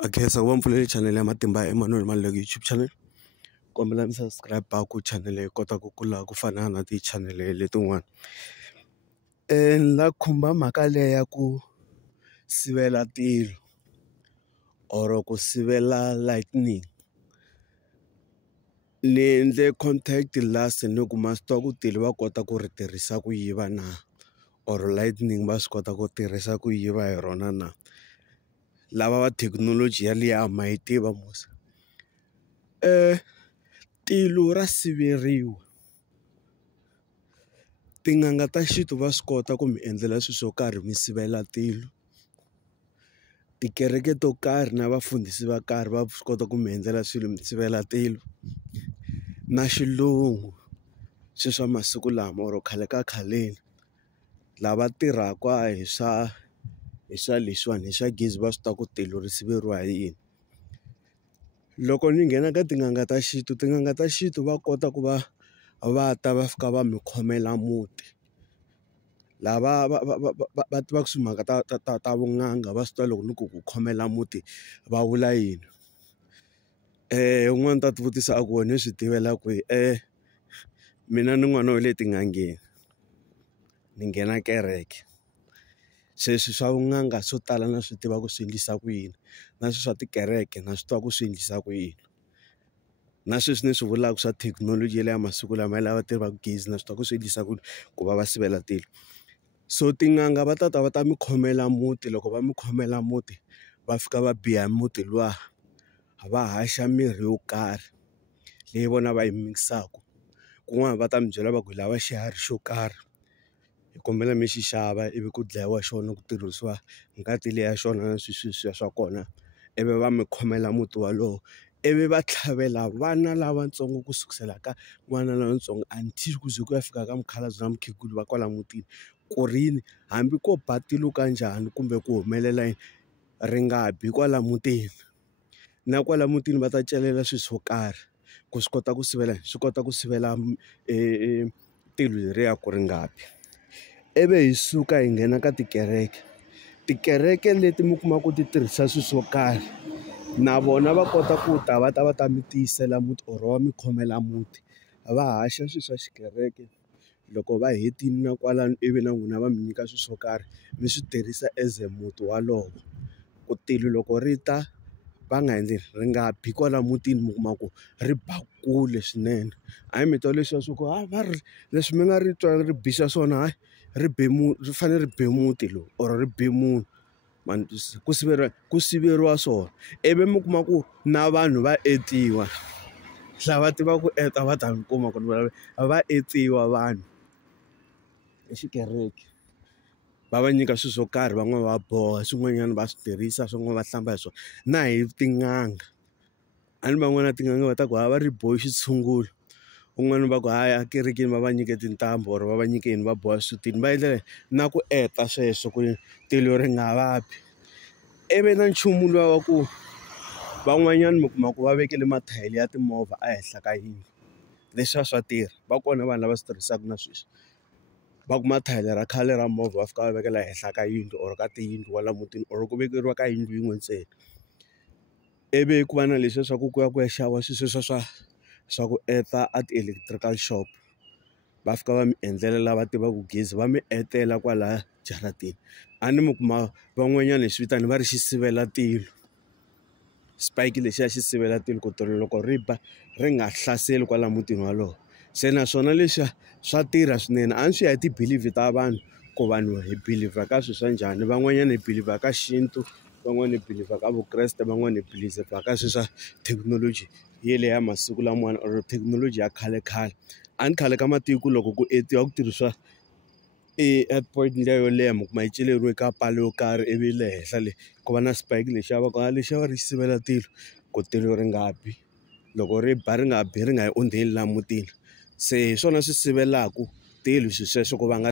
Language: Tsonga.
Okay, so wa mpfuleli channel ya Matimba Emmanuel Maluleke YouTube channel. Kombela mi subscribe ku channel leyi kota ku kula ku fana na ti channel letin'wana. La khumba mhaka leya ku sivela tilo or ku sivela lightning. Ni endle contact last ni ku ma swi tiva ku tilo va kota ku ri tirhisa ku yiva na or lightning va swi kota ku tirhisa ku yiva hi rona na. Lava va thekinoloji yaliya ma yi tiva musa. Tilo ra siveriwa. Tin'anga ta xintu va swi kota ku mi endlela swilo swo karhi mi sivela tilo. Tikereke to karhi na vafundhisi va karhi va swi kota ku mi endlela swilo mi sivela tilo. Na xilungu swilo swa masiku lama or khale ka khaleni lava tirhaka hi swa leswiwani hi swa gezi va swi tiva ku tilo ri siveriwa hi yini. Loko ni nghena ka tin'anga ta xintu va kota ku va ta va fika va mi khomela muti. Lava va tivaka timhaka ta vun'anga va swi tiva loko ni ku khomela muti va vula yini. Un'wana ta ti vutisa a ku wena swi tivela kwihi. Mina ni n'wana wa le tin'angeni ni nghena kereke. Sweswi swa vun'anga swo tala na swi tiva ku swi endlisa ku yini na swilo swa tikereke na swi tiva ku swi endlisa ku yini. Na sweswi ni swi vulaka swa thekinoloji ya le ya masiku lama ya lava tirhaka gezi na swi tiva ku swi endlisa ku va va sivela tilo. So tin'anga va ta mi khomela muti, loko va mi khomela muti va fika va biya muti luwa va haxa mirhi yo karhi leyi vona va yi mikisaka. Kun'wana va ta mi byela va ku hi lava xiharhi xo karhi hi kombela mi xi xava ivi ku dlayiwa xona ku tirhisiwa ngati leya xona na sweswiya swa kona. Ivi va mi khomela muti walowo ivi va tlhavela vana lavatsongo ku sukusela ka n'wana lavatsongo until ku ze ku ya fika ka mukhalabye na mukhegula va kwala mutini. Ku ri yini hambi ko ba tilo kanjhani kumbe ku humelela yini ri nga bi kwala mutini. Na kwala mutini va ta celela swilo swo karhi ku swi kota ku sivela swi kota ku sivela tilo leriya ku ri nga bi. Ivi hi suka hi nghena ka tikereke. Tikereke leti mi kuma ku ti tirhisa swilo swo karhi na vona va kota ku ta va ta mi tiyisela muti or va mi khomela muti. Va haxa swilo swa xikereke loko va hetile na kwalano ivi na n'wina va mi nyika swilo swo karhi mi swi tirhisa as muti walowo. Ku tilo loko ri ta va nga endli ri nga bi kwala mutini mi kuma ku ri ba kule swinene. Hayi mi twa leswiya swa ku va ri leswi mi nga ri twa ri bisa swona hayi ri ri fanele ri be muti lowu or ri be munhu mani ku siveriwa swona. Ivi mi kuma ku na vanhu va etiwa lava tivaka ku eta va ta mi kuma ku va etiwa vanhu exikereke. Va va nyika swilo swo karhi van'wani va boha swin'wanyana va swi tirhisa swin'wana va hlamba hi swona na hi tin'anga. A ni van'wana tin'anga va ta ku va ri bohi xitshungulo. Un'wana va ku hayi ekerekeni va va nyike tintambu or va va nyike yini va boha xisutini va endlela na ku eta sweswo ku tilo ri nga vavi. Ivi na nchumu luwa wa ku van'wanyana mi kuma ku va vekele mathayere ya timovha ehenhla ka yindlu. Leswiya swa tirha va kona vanhu lava swi tirhisaka na sweswi. Va ku mathayere ra khale ra movha va fika va vekela ehenhla ka yindlu or ka tiyindlu kwala mutini or ku vekeriwa ka yindlu yin'we ntsena. Ivi ku va na leswiya swa ku ya xava swilo sweswiya swa ku eta a ti-electrical shop. Va fika va mi endlela lava tivaka gezi va mi etela kwalaya jaratini. A ni mi kuma van'wanyana hi swi vitana va ri xi sivela tilo. Spike lexiya xi sivela tilo ku tilo loko ri ba ri nga hlaseli kwala mutini walowo. Se naswona leswiya swa tirha swinene a ni swi ya hi ti-believe ta vanhu ku vanhu hi believe ka swilo swa njhani. Van'wanyana hi believe ka xintu, van'wani hi believe ka vukreste, van'wani hi believe ka swilo swa thekinoloji yeleyo ya masiku lamawani or thekinoloji ya khale. A ni khale ka matiko loko ku etiwa ku tirhisiwa airport liya yo leha mi kuma yi celeriwe ka pala yo karhi ivi le henhla le ku va na spike lexiya va ku lexiya va ri sivela tilo ku tilo ri nga bi. Loko ri ba ri nga bi ri nga yi onheli laha mutini. Se hi swona swi sivelaka tilo swilo sweswo ku va nga.